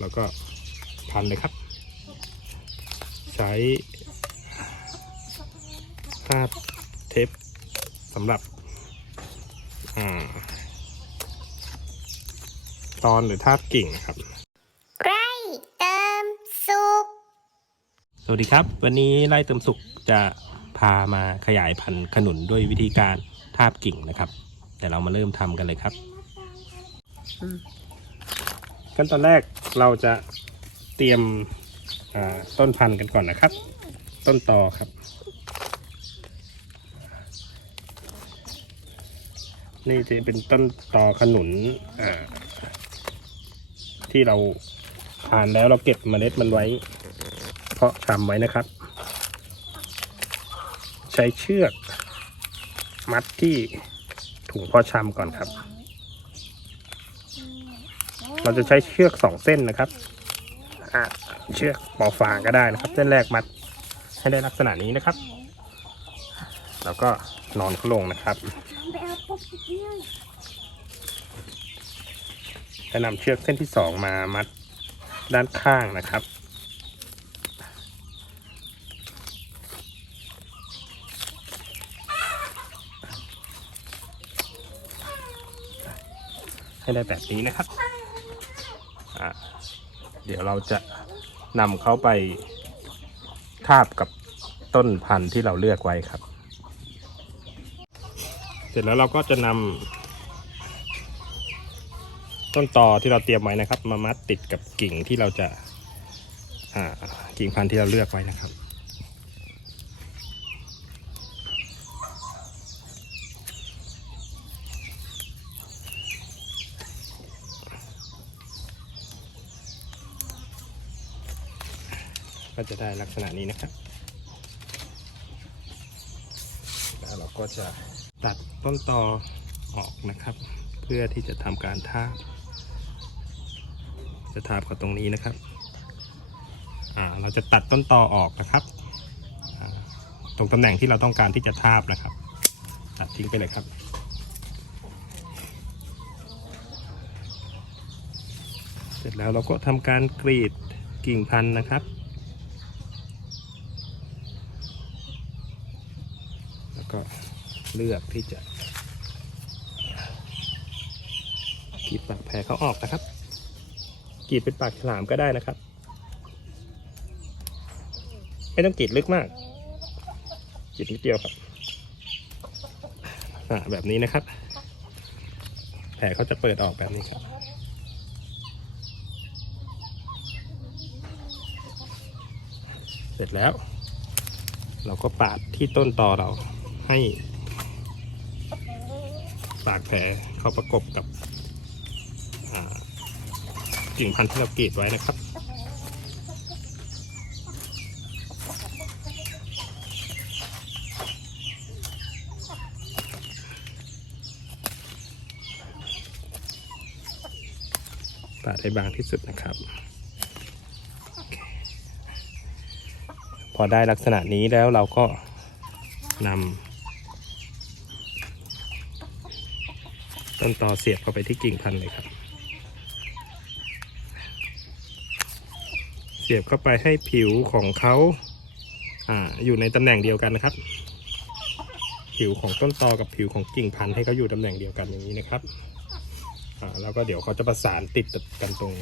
แล้วก็พันเลยครับ ใช้คาดเทปสำหรับอ่าตอนหรือทาบกิ่งนะครับใกล้เติมสุขสวัสดีครับ วันนี้ไล่เติมสุขจะพามาขยายพันธุ์ขนุนด้วยวิธีการทาบกิ่งนะครับ แต่เรามาเริ่มทำกันเลยครับ ขั้นตอนแรกเราจะเตรียมต้นพันธุ์กันก่อนนะครับ ต้นตอครับ นี่จะเป็นต้นตอขนุนที่เราทานแล้วเราเก็บเมล็ดมันไว้ เพาะชำไว้นะครับ ใช้เชือกมัดที่ถุงเพาะชำก่อนครับ เราจะใช้เชือกสองเส้นนะครับเชือกปอฟางก็ได้นะครับ เส้นแรกมัดให้ได้ลักษณะนี้นะครับ แล้วก็นอนเขาลงนะครับจะนำเชือกเส้นที่สองมามัดด้านข้างนะครับให้ได้แบบนี้นะครับ เดี๋ยวเราจะนำเขาไปทาบกับต้นพันธุ์ที่เราเลือกไว้ครับ เสร็จแล้วเราก็จะนำต้นตอที่เราเตรียมไว้นะครับ มามัดติดกับกิ่งที่เราจะกิ่งพันธุ์ที่เราเลือกไว้นะครับ ก็จะได้ลักษณะนี้นะครับ แล้วเราก็จะตัดต้นตอออกนะครับ เพื่อที่จะทำการทาบ จะทาบกับตรงนี้นะครับเราจะตัดต้นตอออกนะครับ ตรงตำแหน่งที่เราต้องการที่จะทาบนะครับ ตัดทิ้งไปเลยครับเสร็จแล้วเราก็ทำการกรีดกิ่งพันธุ์นะครับ แล้ว ก็เลือกที่จะกรีดปากแผลเขาออกนะครับกรีดเป็นปากฉลามก็ได้นะครับ ไม่ต้องกรีดลึกมากกรีดนิดเดียวครับอ่าแบบนี้นะครับ แผลเขาจะเปิดออกแบบนี้ครับเสร็จแล้ว เราก็ปาดที่ต้นตอเรา ให้ปากแผลเข้าประกบกับกิ่งพันธุ์ที่เรากรีดไว้นะครับปาดให้บางที่สุดนะครับ พอได้ลักษณะนี้แล้วเราก็นำ ต้นตอเสียบเข้าไปที่กิ่งพันธุ์เลยครับ เสียบเข้าไปให้ผิวของเขาอาอยู่ในตำแหน่งเดียวกันนะครับ ผิวของต้นตอกับผิวของกิ่งพันธุ์ให้เขาอยู่ตำแหน่งเดียวกันอย่างนี้นะครับอ่าแล้วก็เดี๋ยวเขาจะประสานติดกันตรง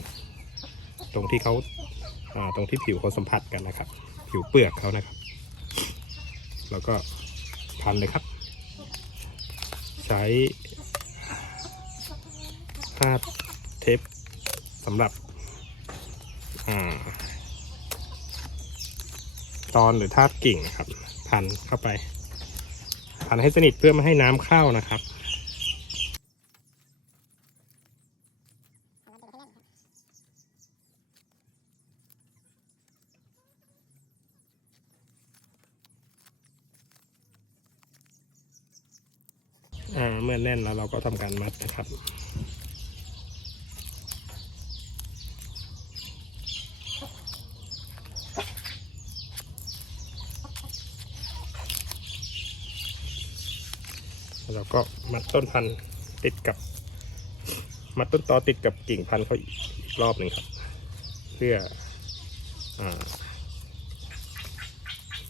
ตรงที่เขาอ่าตรงที่ผิวเขาสัมผัสกันนะครับ ผิวเปลือกเขานะครับ แล้วก็พันเลยครับ ใช้ คาดเทปสำหรับอตอนหรือทาบกิ่งนะครับ พันเข้าไป พันให้สนิทเพื่อไม่ให้น้ำเข้านะครับเมื่อแน่นแล้วเราก็ทำการมัดนะครับ เราก็มัดต้นพันธุ์ติดกับ มัดต้นตอติดกับกิ่งพันธุ์เขาอีกรอบหนึ่งครับ เพื่ออ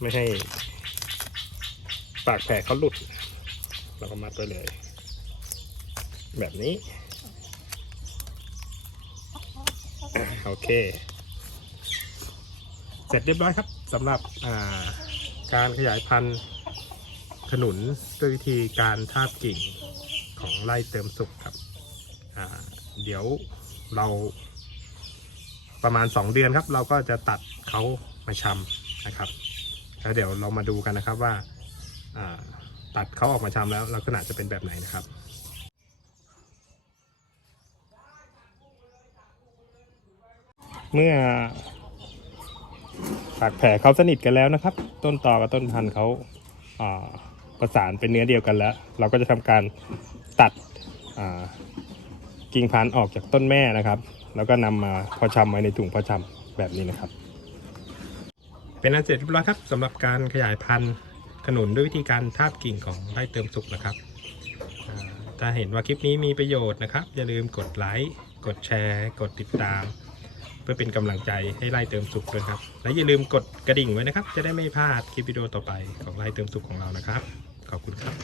ไม่ให้ปากแผลเขาหลุด เราก็มัดไปเลย แบบนี้ โอเค เสร็จเรียบร้อยครับสำหรับการขยายพันธุ์ ขนุนด้วยวิธีการทาบกิ่งของไร่เติมสุขครับเดี๋ยวเราประมาณ 2 เดือนครับ เราก็จะตัดเขามาชำนะครับ แล้วเดี๋ยวเรามาดูกันนะครับว่าตัดเขาออกมาชำแล้วลักษณะจะเป็นแบบไหนนะครับเมื่อปากแผลเขาสนิทกันแล้วนะครับ ต้นตอกับต้นพันธุ์เขา ประสานเป็นเนื้อเดียวกันแล้ว เราก็จะทำการตัดกิ่งพันธุ์ออกจากต้นแม่นะครับ แล้วก็นำมาพอชำไว้ในถุงพอชำแบบนี้นะครับ เป็นอันเสร็จเรียบร้อยครับสำหรับการขยายพันธุ์ขนุนด้วยวิธีการทาบกิ่งของไร่เติมสุขนะครับถ้าเห็นว่าคลิปนี้มีประโยชน์นะครับ อย่าลืมกดไลค์ กดแชร์ กดติดตาม เพื่อเป็นกำลังใจให้ไล่เติมสุขด้วยครับ และอย่าลืมกดกระดิ่งไว้นะครับ จะได้ไม่พลาดคลิปวิดีโอต่อไปของไล่เติมสุขของเรานะครับ ขอบคุณครับ